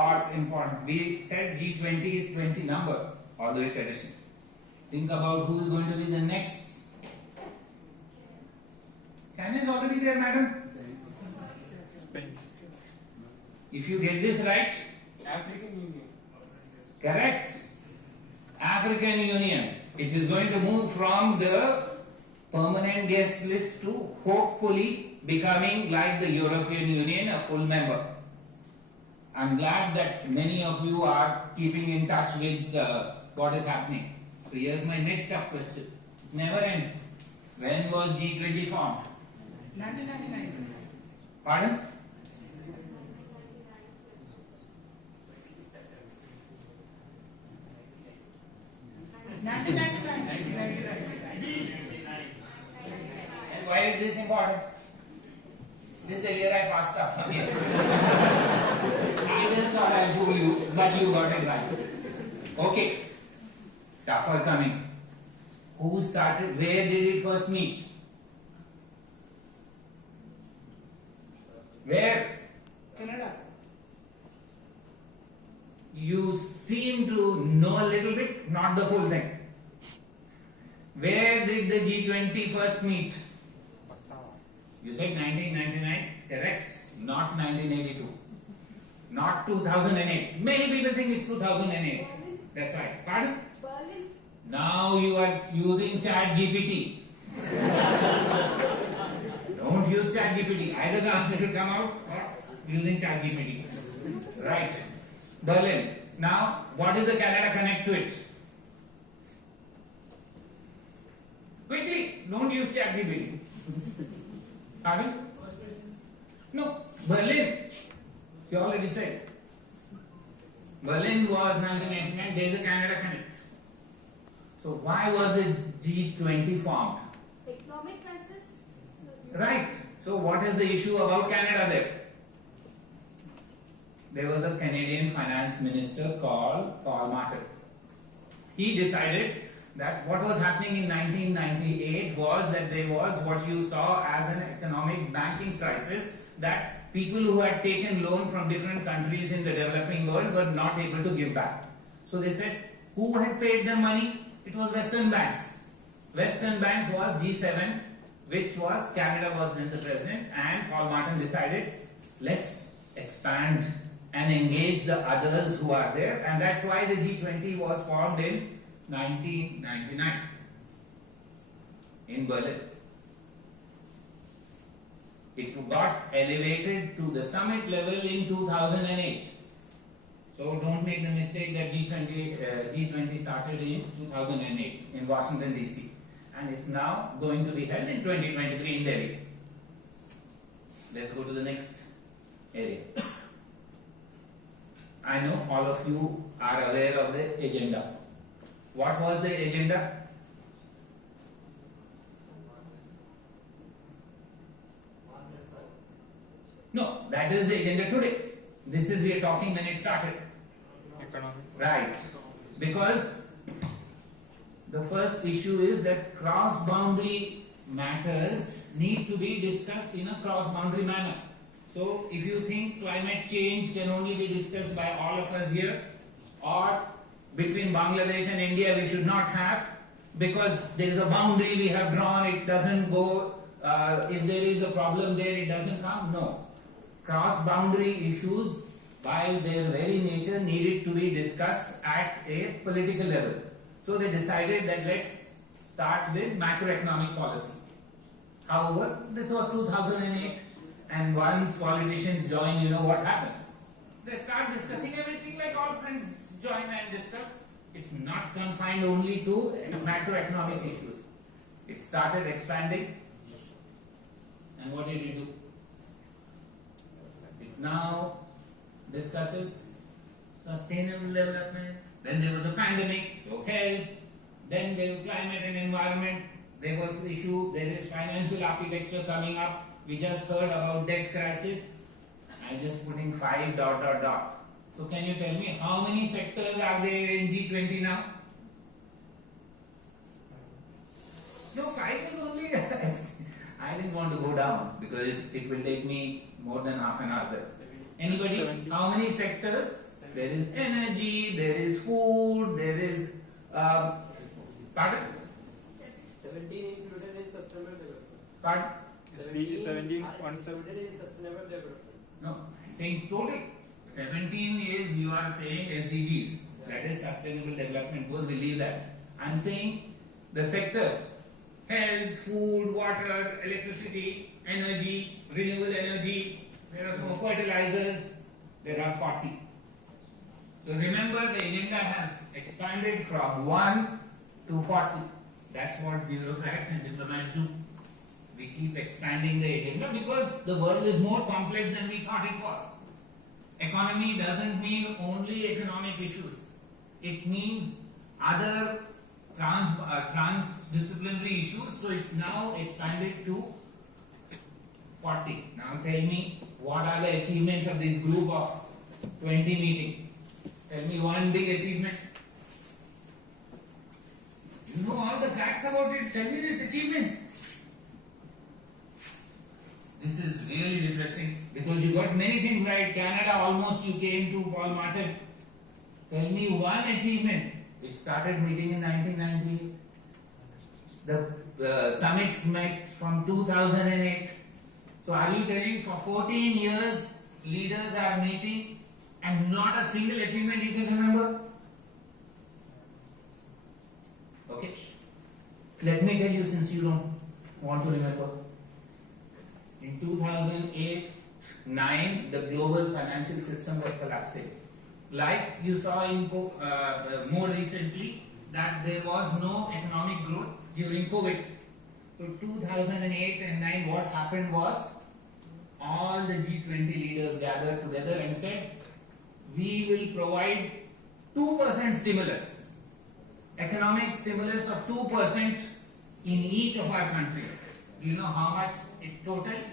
lot important. We said G20 is 20 number, although it's addition. Think about who is going to be the next. China is already there, madam. Spain. If you get this right, African Union. correct. African Union. It is going to move from the permanent guest list to hopefully becoming like the European Union, a full member. I'm glad that many of you are keeping in touch with what is happening. So here's my next tough question. Never ends. When was G20 formed? 1999. Pardon? And why is this important? This is the year I passed up from here. I just thought I'd fool you, but you got it right. Okay. Tougher coming. Who started? Where did it first meet? Where? Canada. You seem to know a little bit, not the full thing. Where did the G20 first meet? You said 1999, correct? Not 1982. Not 2008. Many people think it's 2008. That's right. Pardon? Berlin. Now you are using Chat GPT. Don't use Chat GPT. Either the answer should come out or using Chat GPT. Right. Berlin. Now, what is the Canada connect to it? Quickly, don't use Chat GPT. Pardon? No, Berlin. You already said. Berlin was 1999. There is a Canada connect. So why was the G20 formed? Economic crisis. Right. So what is the issue about Canada there? There was a Canadian finance minister called Paul Martin. He decided that what was happening in 1998 was that there was what you saw as an economic banking crisis, that people who had taken loan from different countries in the developing world were not able to give back. So they said, who had paid them money? It was Western banks. Western banks was G7, which was, Canada was then the president, and Paul Martin decided, let's expand and engage the others who are there, and that's why the G20 was formed in 1999 in Berlin. It got elevated to the summit level in 2008. So don't make the mistake that G20 started in 2008 in Washington DC, and it's now going to be held in 2023 in Delhi. Let's go to the next area. I know all of you are aware of the agenda. What was the agenda? No, that is the agenda today. This is we are talking when it started. Economic. Right. Because the first issue is that cross-boundary matters need to be discussed in a cross-boundary manner. So if you think climate change can only be discussed by all of us here, or between Bangladesh and India we should not have, because there is a boundary we have drawn, it doesn't go, if there is a problem there, it doesn't come. No. Cross-boundary issues, by their very nature, needed to be discussed at a political level. So they decided that let's start with macroeconomic policy. However, this was 2008, and once politicians join, you know what happens. They start discussing everything like all friends join and discuss. It's not confined only to macroeconomic issues. It started expanding. And what did it do? It now discusses sustainable development. Then there was a pandemic, so health. Then there was climate and environment. There was issue. There is financial architecture coming up. We just heard about debt crisis. I'm just putting 5 ... So can you tell me how many sectors are there in G20 now? No, 5 is only. I didn't want to go down because it will take me more than half an hour there. Anybody? 70. How many sectors? There is energy, there is food, there is pardon? 17 included in sustainable development. Pardon? SDG 17 are included in sustainable development. No, I'm saying total. 17 is you are saying SDGs, that is sustainable development goals, we leave that. I'm saying the sectors, health, food, water, electricity, energy, renewable energy, there are some fertilizers, there are 40. So remember, the agenda has expanded from 1 to 40. That's what bureaucrats and diplomats do. We keep expanding the agenda because the world is more complex than we thought it was. Economy doesn't mean only economic issues. It means other transdisciplinary issues. So it's now expanded to 40. Now tell me, what are the achievements of this group of 20 meeting? Tell me one big achievement. You know all the facts about it. Tell me these achievements. This is really depressing because you got many things right. Canada, almost you came to Paul Martin. Tell me one achievement. It started meeting in 1990. The summits met from 2008. So are you telling for 14 years leaders are meeting and not a single achievement you can remember? Okay. Let me tell you, since you don't want to remember. In 2008-9, the global financial system was collapsing. Like you saw in more recently, that there was no economic growth during COVID. So 2008 and 9, what happened was, all the G-20 leaders gathered together and said, we will provide 2% stimulus, economic stimulus of 2% in each of our countries. Do you know how much it totaled?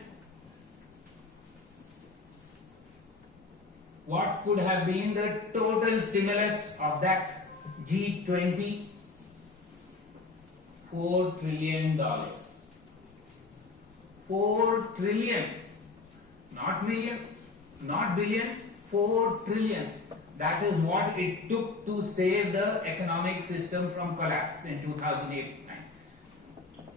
What could have been the total stimulus of that G20? $4 trillion. 4 trillion. Not million, not billion, 4 trillion. That is what it took to save the economic system from collapse in 2008-9.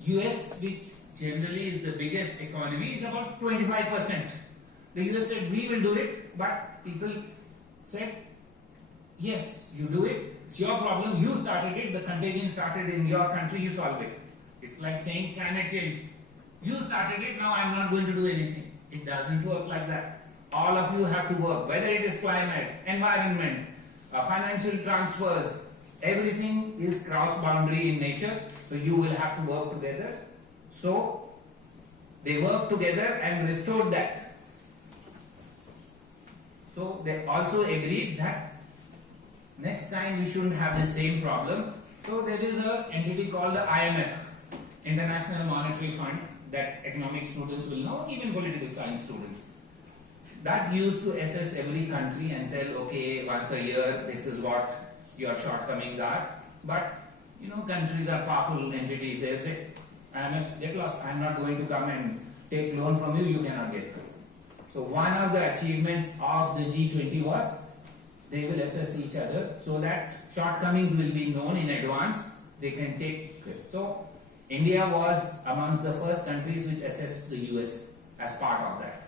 US, which generally is the biggest economy, is about 25%. The US said, we will do it, but people said, yes, you do it, it's your problem, you started it, the contagion started in your country, you solve it. It's like saying climate change. You started it, now I'm not going to do anything. It doesn't work like that. All of you have to work, whether it is climate, environment, financial transfers, everything is cross-boundary in nature, so you will have to work together. So, they worked together and restored that. So, they also agreed that next time we shouldn't have the same problem. So, there is an entity called the IMF, International Monetary Fund, that economic students will know, even political science students. That used to assess every country and tell, okay, once a year, this is what your shortcomings are. But, you know, countries are powerful entities. They say, get lost, I'm not going to come and take loan from you, you cannot get through. So one of the achievements of the G20 was, they will assess each other so that shortcomings will be known in advance, they can take it. So India was amongst the first countries which assessed the US as part of that.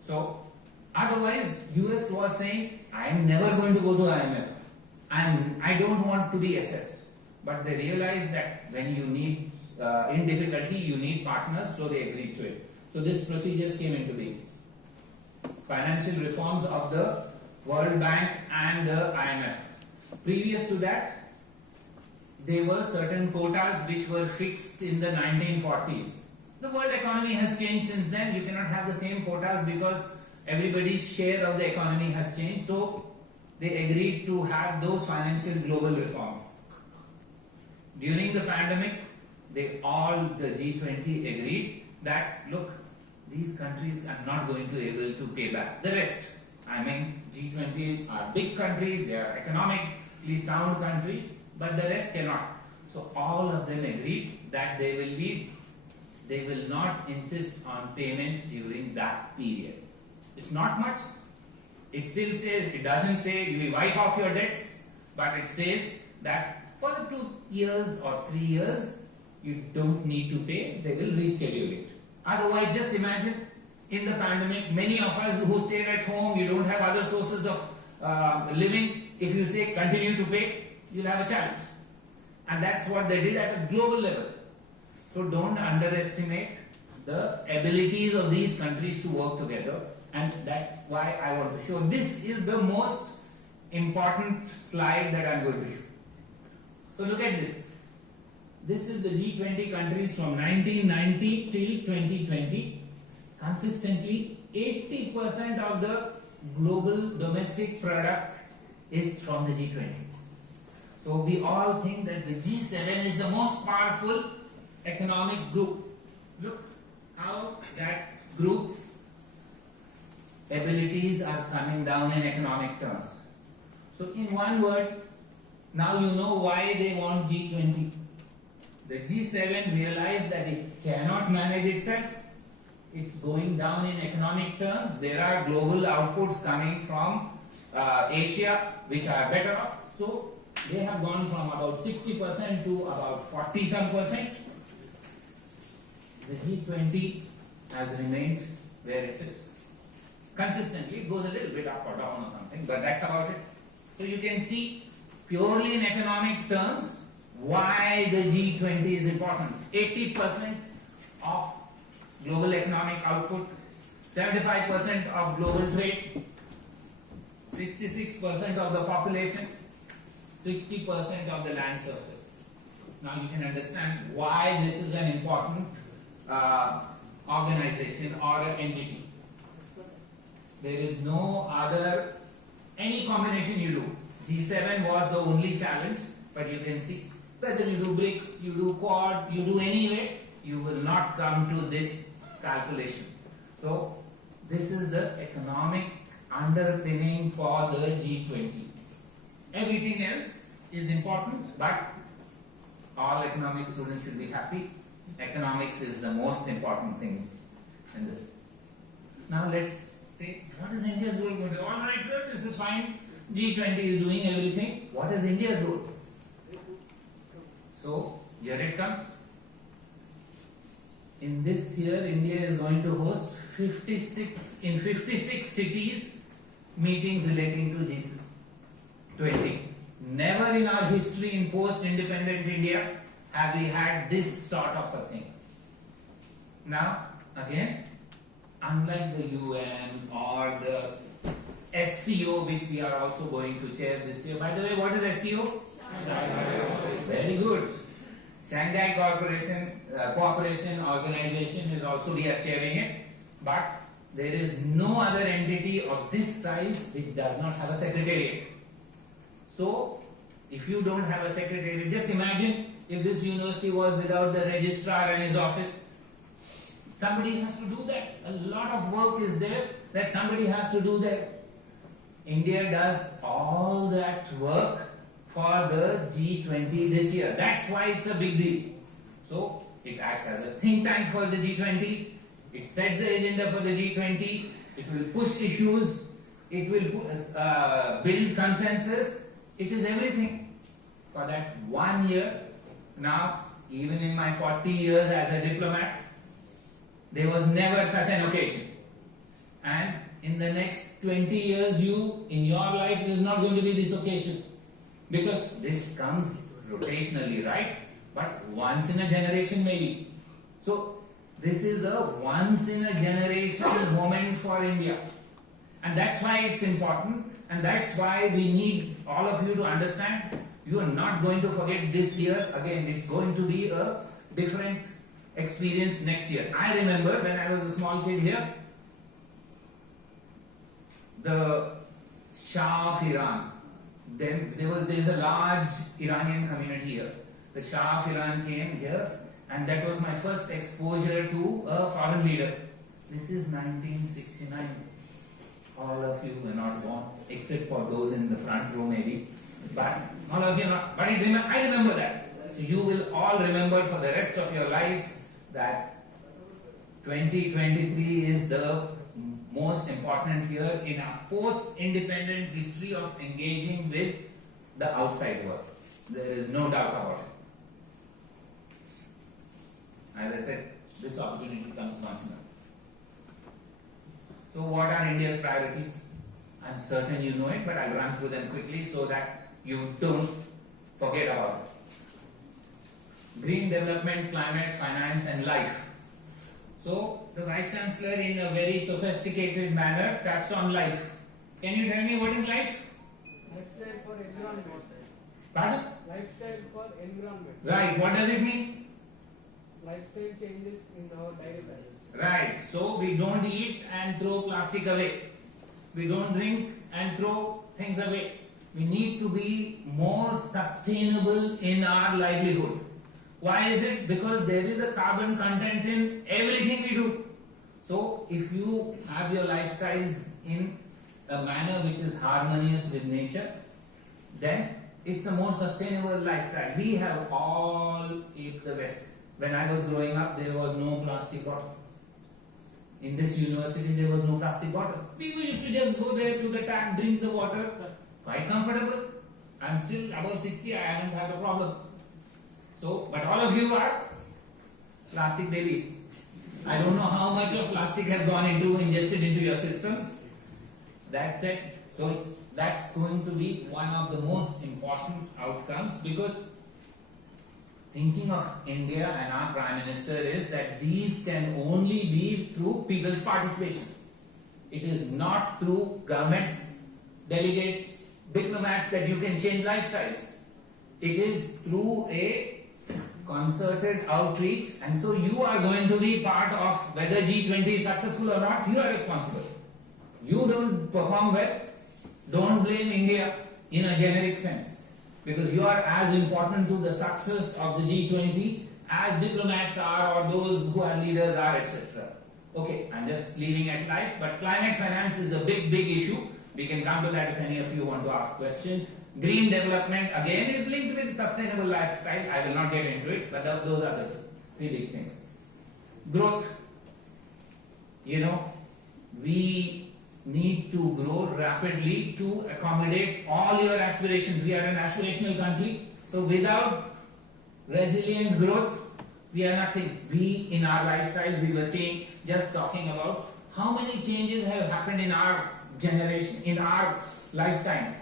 So otherwise, US was saying, I am never going to go to IMF and I don't want to be assessed. But they realized that when you need, in difficulty, you need partners, so they agreed to it. So these procedures came into being. Financial reforms of the World Bank and the IMF. Previous to that, there were certain quotas which were fixed in the 1940s. The world economy has changed since then. You cannot have the same quotas because everybody's share of the economy has changed. So they agreed to have those financial global reforms. During the pandemic, the G20 agreed that, look, these countries are not going to be able to pay back the rest. I mean, G20 are big countries, they are economically sound countries, but the rest cannot. So all of them agreed that they will not insist on payments during that period. It's not much, It still says, it doesn't say we wipe off your debts, but it says that for the 2 years or 3 years, you don't need to pay, they will reschedule it. Otherwise, just imagine, in the pandemic, many of us who stayed at home, you don't have other sources of living, if you say continue to pay, you'll have a challenge. And that's what they did at a global level. So don't underestimate the abilities of these countries to work together, and that's why I want to show. This is the most important slide that I'm going to show. So look at this. This is the G20 countries from 1990 till 2020. Consistently, 80% of the global domestic product is from the G20. So we all think that the G7 is the most powerful economic group. Look how that group's abilities are coming down in economic terms. So in one word, now you know why they want G20. The G7 realized that it cannot manage itself. It's going down in economic terms. There are global outputs coming from Asia which are better off. So they have gone from about 60% to about 40-some%. The G20 has remained where it is. Consistently, it goes a little bit up or down or something, but that's about it. So you can see purely in economic terms why the G20 is important. 80% of global economic output, 75% of global trade, 66% of the population, 60% of the land surface. Now you can understand why this is an important organization or an entity. There is no other, any combination you do. G7 was the only challenge, but you can see whether you do BRICS, you do Quad, you do any way, you will not come to this calculation. So this is the economic underpinning for the G20. Everything else is important, but all economic students should be happy. Economics is the most important thing in this. Now let's see, what is India's role going to be? All right, sir, this is fine. G20 is doing everything. What is India's role? So here it comes. In this year, India is going to host 56 cities meetings relating to G20. Never in our history in post-independent India have we had this sort of a thing. Now, again, unlike the UN or the SCO, which we are also going to chair this year. By the way, what is SCO? Very good. Shanghai Cooperation Organization is also, we are chairing it, but there is no other entity of this size which does not have a secretariat. So, if you don't have a secretariat, just imagine if this university was without the registrar and his office. Somebody has to do that. A lot of work is there that somebody has to do that. India does all that work for the G20 this year. That's why it's a big deal. So, it acts as a think tank for the G20. It sets the agenda for the G20. It will push issues. It will build consensus. It is everything for that 1 year. Now, even in my 40 years as a diplomat, there was never such an occasion. And in the next 20 years, in your life, there is not going to be this occasion. Because this comes rotationally, right? But once in a generation maybe. So, this is a once in a generation moment for India. And that's why it's important. And that's why we need all of you to understand. You are not going to forget this year. Again, it's going to be a different experience next year. I remember when I was a small kid here, the Shah of Iran. Then there's a large Iranian community here. The Shah of Iran came here, and that was my first exposure to a foreign leader. This is 1969. All of you were not born, except for those in the front row maybe. But all of you are not. But I remember that. So you will all remember for the rest of your lives that 2023 is the most important here in a post-independent history of engaging with the outside world. There is no doubt about it. As I said, this opportunity comes once in a while. So what are India's priorities? I'm certain you know it, but I'll run through them quickly so that you don't forget about it. Green development, climate, finance and life. So the Vice Chancellor in a very sophisticated manner touched on life. Can you tell me what is life? Lifestyle for environment. Pardon? Lifestyle for environment. Right, what does it mean? Lifestyle changes in our daily life. Right, so we don't eat and throw plastic away. We don't drink and throw things away. We need to be more sustainable in our livelihood. Why is it? Because there is a carbon content in everything we do. So if you have your lifestyles in a manner which is harmonious with nature, then it's a more sustainable lifestyle. We have all ate the best. When I was growing up, there was no plastic bottle. In this university, there was no plastic bottle. People used to just go there to the tap, drink the water, quite comfortable. I'm still above 60, I haven't had a problem. So, but all of you are plastic babies. I don't know how much of plastic has gone ingested into your systems. That's it. So, that's going to be one of the most important outcomes, because thinking of India and our Prime Minister is that these can only be through people's participation. It is not through governments, delegates, diplomats that you can change lifestyles. It is through a concerted outreach, and so you are going to be part of whether G20 is successful or not. You are responsible. You don't perform well, don't blame India in a generic sense, because you are as important to the success of the G20 as diplomats are, or those who are leaders are, etc. Okay, I'm just leaving at life, but climate finance is a big issue. We can come to that if any of you want to ask questions. Green development again is linked with sustainable lifestyle. I will not get into it, but those are the three big things. Growth. We need to grow rapidly to accommodate all your aspirations. We are an aspirational country. So without resilient growth, we are nothing. We, in our lifestyles, we were seeing, just talking about how many changes have happened in our generation, in our lifetime.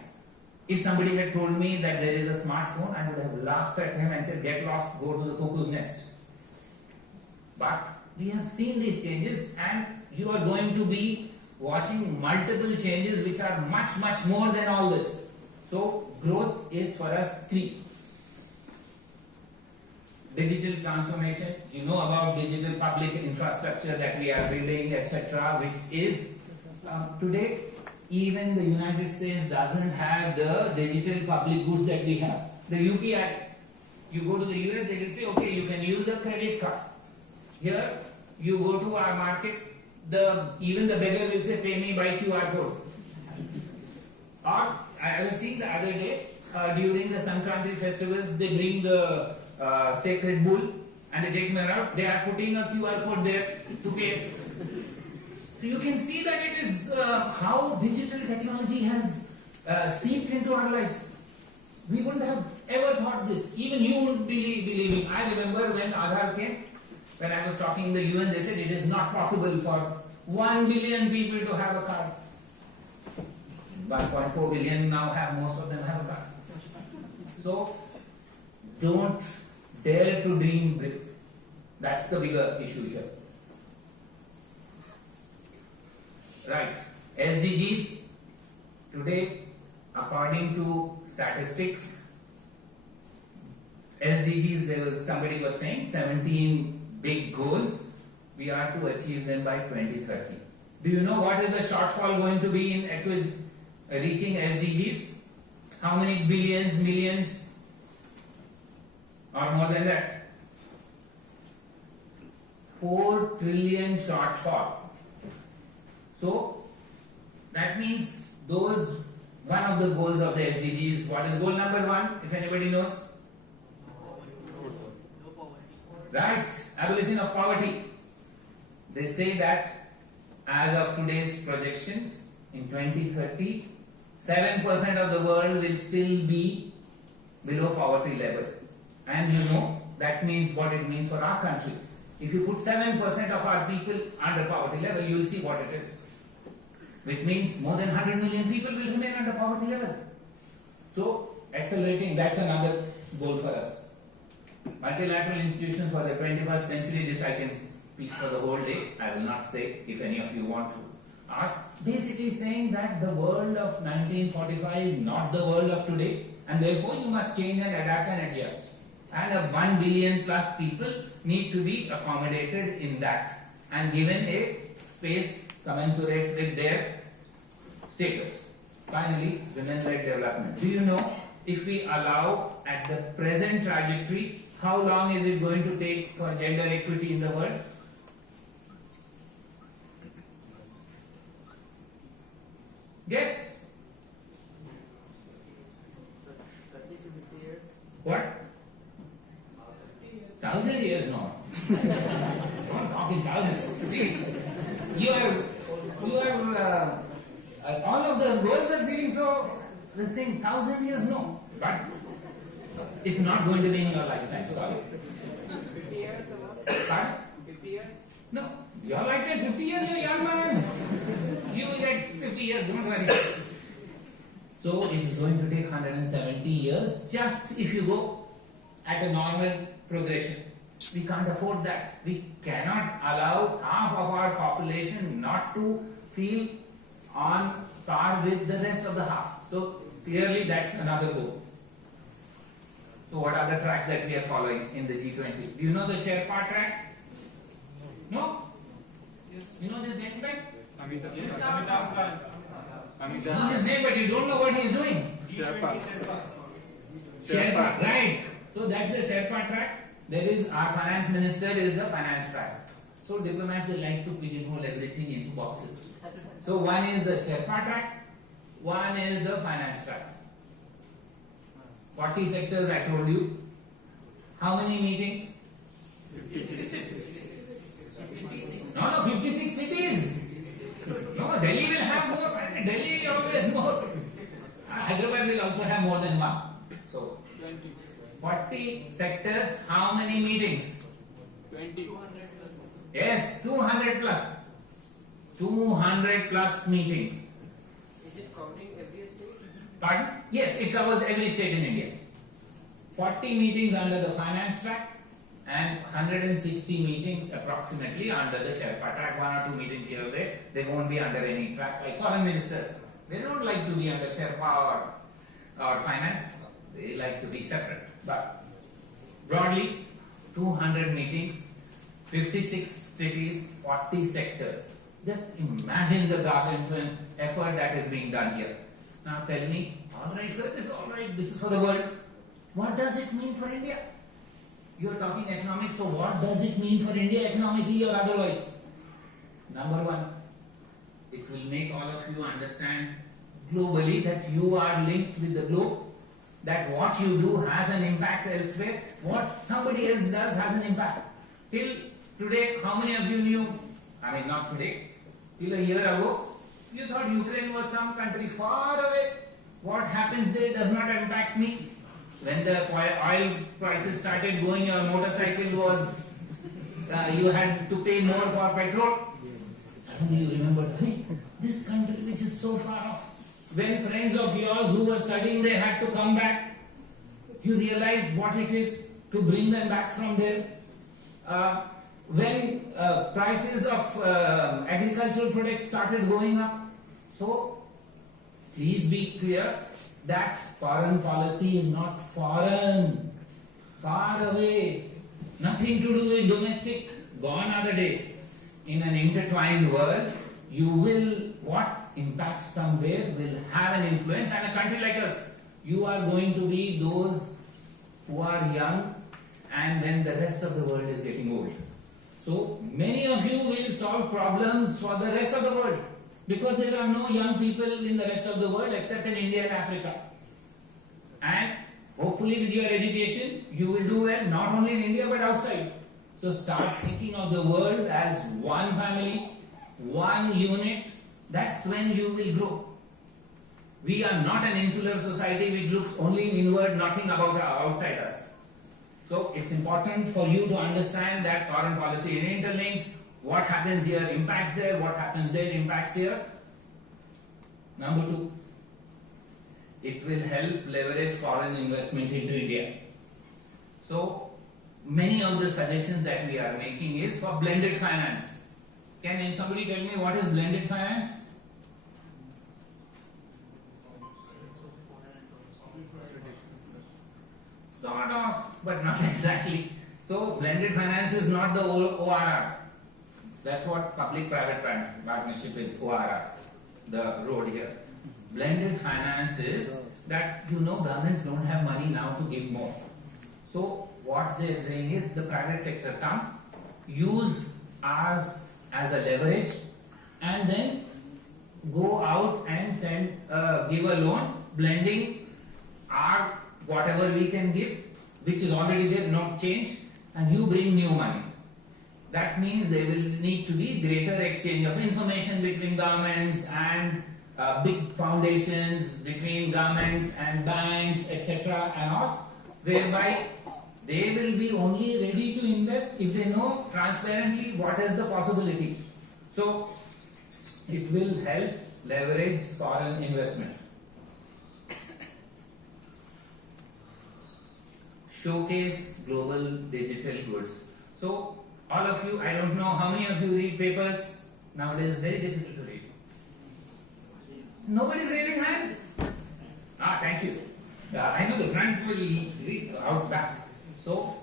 If somebody had told me that there is a smartphone, I would have laughed at him and said, get lost, go to the cuckoo's nest. But we have seen these changes, and you are going to be watching multiple changes which are much more than all this. So growth is for us key. Digital transformation, you know about digital public infrastructure that we are building, etc., which is today even the United States doesn't have the digital public goods that we have. The UPI, you go to the US, they will say, okay, you can use a credit card. Here, you go to our market, even the beggar will say, pay me by QR code. Or, I was seeing the other day, during the Sankranti festivals, they bring the sacred bull and they take him around. They are putting a QR code there to pay. So you can see that it is how digital technology has seeped into our lives. We wouldn't have ever thought this. Even you wouldn't be believing. I remember when Aadhaar came, when I was talking in the UN, they said it is not possible for 1 billion people to have a card. 1.4 billion now have, most of them have a card. So don't dare to dream big. That's the bigger issue here. Right. SDGs, today, according to statistics, SDGs, somebody was saying 17 big goals, we are to achieve them by 2030. Do you know what is the shortfall going to be in reaching SDGs? How many billions, millions, or more than that? 4 trillion shortfall. So, that means one of the goals of the SDGs, what is goal number 1, if anybody knows? Right, abolition of poverty. They say that as of today's projections, in 2030, 7% of the world will still be below poverty level. And you know, that means what it means for our country. If you put 7% of our people under poverty level, you will see what it is. Which means more than 100 million people will remain under poverty level. So, accelerating, that's another goal for us. Multilateral institutions for the 21st century, this I can speak for the whole day. I will not say if any of you want to ask. Basically saying that the world of 1945 is not the world of today, and therefore you must change and adapt and adjust. And 1 billion plus people need to be accommodated in that and given a space commensurate with their status. Finally, women-led development. Do you know, if we allow at the present trajectory, how long is it going to take for gender equity in the world? Guess. 30 to 50 years. What? 1,000 years? No. Not talking thousands. Please. You are all of those goals are feeling so, this thing, 1,000 years? No. But it's not going to be in your lifetime, sorry. 50 years or what? Pardon? 50 years? No. Your lifetime, 50 years, you're young man. You will get 50 years, don't worry. So it is going to take 170 years just if you go at a normal progression. We can't afford that. We cannot allow half of our population not to feel on par with the rest of the half. So clearly that's another goal. So what are the tracks that we are following in the G-20? Do you know the Sherpa track? No? You know this gentleman? You know his name, but you don't know what he is doing. Sherpa. Sherpa, right. So that's the Sherpa track. There is our finance minister is the finance track. So diplomats, they like to pigeonhole everything into boxes. So one is the Sherpa track, one is the finance track. 40 sectors I told you. How many meetings? 56. No, 56 cities. No, Delhi will have more. Delhi always more. Hyderabad will also have more than one. So 40 sectors, how many meetings? 20. Yes, 200 plus. 200 plus meetings. Is it covering every state? Pardon? Yes, it covers every state in India. 40 meetings under the finance track and 160 meetings approximately under the Sherpa track. 1 or 2 meetings here or there. They won't be under any track. Like foreign ministers, they don't like to be under Sherpa or finance. They like to be separate. But broadly, 200 meetings, 56 cities, 40 sectors. Just imagine the gargantuan effort that is being done here. Now tell me, alright sir, this is alright, this is for the world. What does it mean for India? You are talking economics, so what does it mean for India economically or otherwise? Number one, it will make all of you understand globally that you are linked with the globe, that what you do has an impact elsewhere, what somebody else does has an impact. Till today, how many of you knew, I mean not today, till a year ago, you thought Ukraine was some country far away. What happens there does not impact me. When the oil prices started going, your motorcycle was, you had to pay more for petrol. Suddenly you remembered, hey, this country which is so far off. When friends of yours who were studying, they had to come back, you realized what it is to bring them back from there. When prices of agricultural products started going up. So, please be clear that foreign policy is not foreign, far away, nothing to do with domestic. Gone are the days. In an intertwined world, you will, what impacts somewhere will have an influence, and a country like us, you are going to be those who are young and when the rest of the world is getting old. So many of you will solve problems for the rest of the world because there are no young people in the rest of the world except in India and Africa. And hopefully with your education, you will do well not only in India but outside. So start thinking of the world as one family, 1 unit, that's when you will grow. We are not an insular society which looks only inward, nothing about outside us. So it's important for you to understand that foreign policy is interlinked. What happens here impacts there, what happens there impacts here. Number 2, it will help leverage foreign investment into India. So many of the suggestions that we are making is for blended finance. Can somebody tell me what is blended finance? Sort of, but not exactly. So blended finance is not the ORR. That's what public-private partnership is, ORR, the road here. Blended finance is that governments don't have money now to give more. So what they're saying is the private sector come, use us as a leverage, and then go out and give a loan, blending our whatever we can give, which is already there, not change, and you bring new money. That means there will need to be greater exchange of information between governments and big foundations, between governments and banks, etc. and all, whereby they will be only ready to invest if they know transparently what is the possibility. So it will help leverage foreign investment. Showcase global digital goods. So all of you, I don't know how many of you read papers. Nowadays it's very difficult to read. Nobody's raising hand? Thank you. I know the front will read out back. So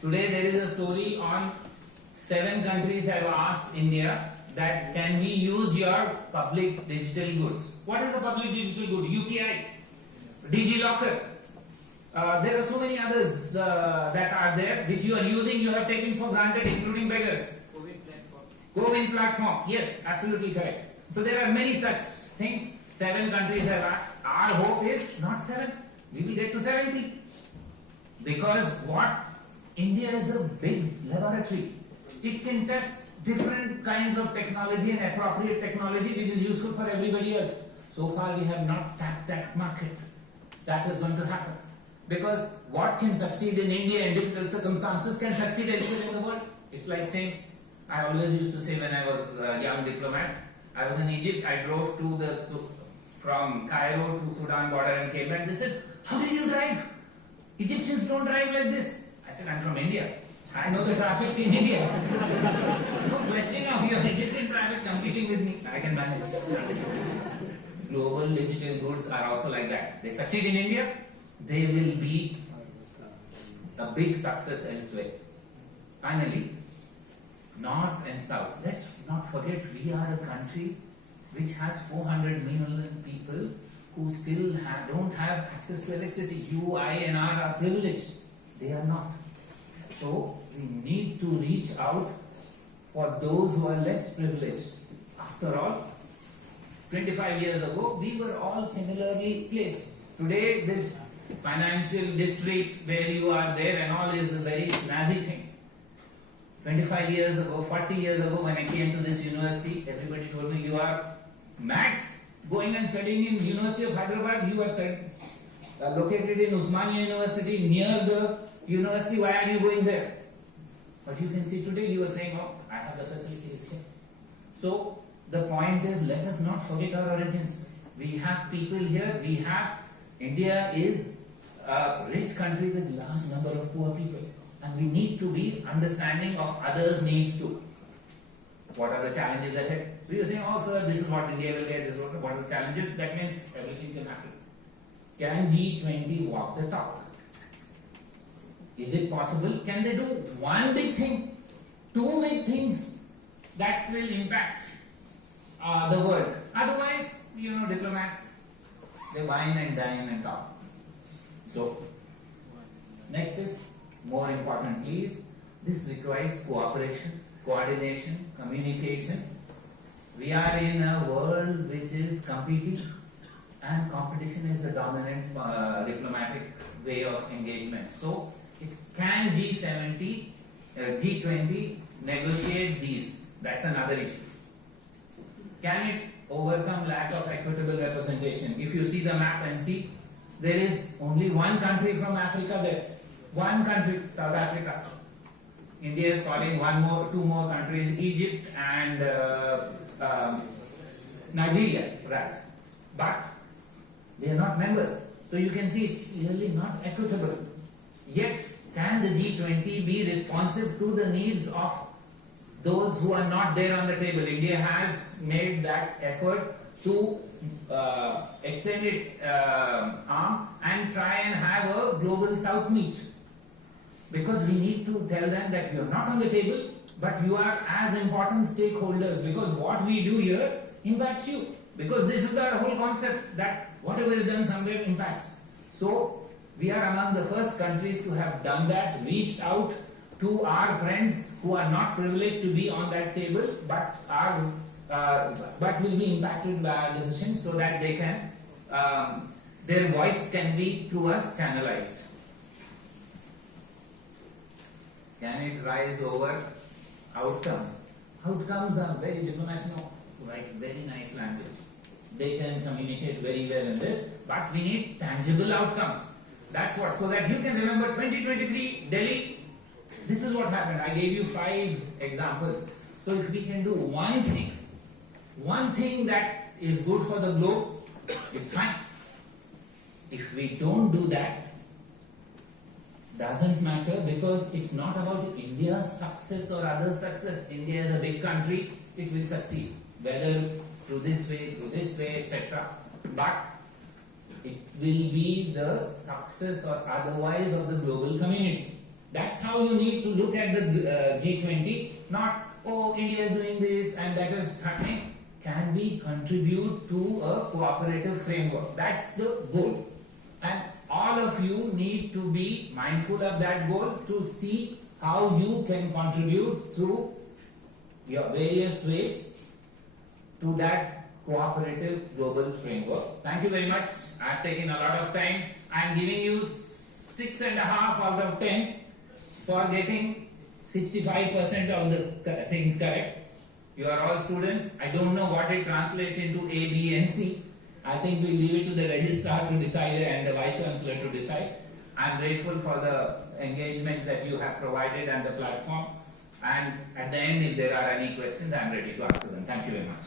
today there is a story on 7 countries have asked India that can we use your public digital goods. What is a public digital good? UPI, DigiLocker. There are so many others that are there which you are using, you have taken for granted, including beggars. COVID platform. Yes, absolutely correct. So there are many such things. 7 countries have asked. Our hope is not 7. We will get to 70. Because what? India is a big laboratory. It can test different kinds of technology and appropriate technology which is useful for everybody else. So far we have not tapped that market. That is going to happen. Because what can succeed in India in difficult circumstances can succeed elsewhere in the world. It's like saying, I always used to say when I was a young diplomat, I was in Egypt, I drove from Cairo to Sudan border and came back. They said, how did you drive? Egyptians don't drive like this. I said, I'm from India. I know the traffic in India. No question of your Egyptian traffic competing with me. I can manage. Global digital goods are also like that. They succeed in India, they will be a big success elsewhere. Finally, North and South. Let's not forget we are a country which has 400 million people who still don't have access to electricity. You, I and R are privileged. They are not. So we need to reach out for those who are less privileged. After all, 25 years ago, we were all similarly placed. Today, this financial district where you are there and all is a very nazi thing. 25 years ago, 40 years ago, when I came to this university, everybody told me, you are mad going and studying in University of Hyderabad. You are located in Osmania University, near the university. Why are you going there? But you can see today, you are saying, oh, I have the facilities here. So, the point is, let us not forget our origins. We have people here, India is a rich country with large number of poor people. And we need to be understanding of others' needs too. What are the challenges ahead? So you are saying, oh sir, this is what India will get, this is what are the challenges. That means everything can happen. Can G20 walk the talk? Is it possible? Can they do one big thing? 2 big things that will impact the world. Otherwise, diplomats, they wine and dine and talk. So, next is, more importantly, this requires cooperation, coordination, communication. We are in a world which is competing, and competition is the dominant diplomatic way of engagement. So, can G20 negotiate these? That's another issue. Can it overcome lack of equitable representation? If you see the map and see, there is only one country from Africa there. One country, South Africa. India is calling two more countries, Egypt and Nigeria, right? But they are not members. So you can see it's clearly not equitable. Yet, can the G20 be responsive to the needs of those who are not there on the table? India has made that effort to extend its arm and try and have a global South meet. Because we need to tell them that you are not on the table, but you are as important stakeholders, because what we do here impacts you. Because this is the whole concept that whatever is done somewhere impacts. So, we are among the first countries to have done that, reached out to our friends who are not privileged to be on that table, but will be impacted by our decisions, so that they can, their voice can be through us channelized. Can it rise over outcomes? Outcomes are very, diplomats know, write very nice language. They can communicate very well in this, but we need tangible outcomes. That's what, so that you can remember 2023 Delhi, this is what happened. I gave you 5 examples. So if we can do one thing that is good for the globe, it's fine. If we don't do that, doesn't matter, because it's not about India's success or other success. India is a big country, it will succeed, whether through this way, etc. But it will be the success or otherwise of the global community. That's how you need to look at the G20, not, oh, India is doing this and that is happening. Can we contribute to a cooperative framework? That's the goal. And all of you need to be mindful of that goal, to see how you can contribute through your various ways to that cooperative global framework. Thank you very much. I have taken a lot of time. I am giving you 6.5 out of 10 for getting 65% of the things correct. You are all students. I don't know what it translates into A, B and C. I think we leave it to the registrar to decide and the Vice Chancellor to decide. I am grateful for the engagement that you have provided and the platform. And at the end, if there are any questions, I am ready to answer them. Thank you very much.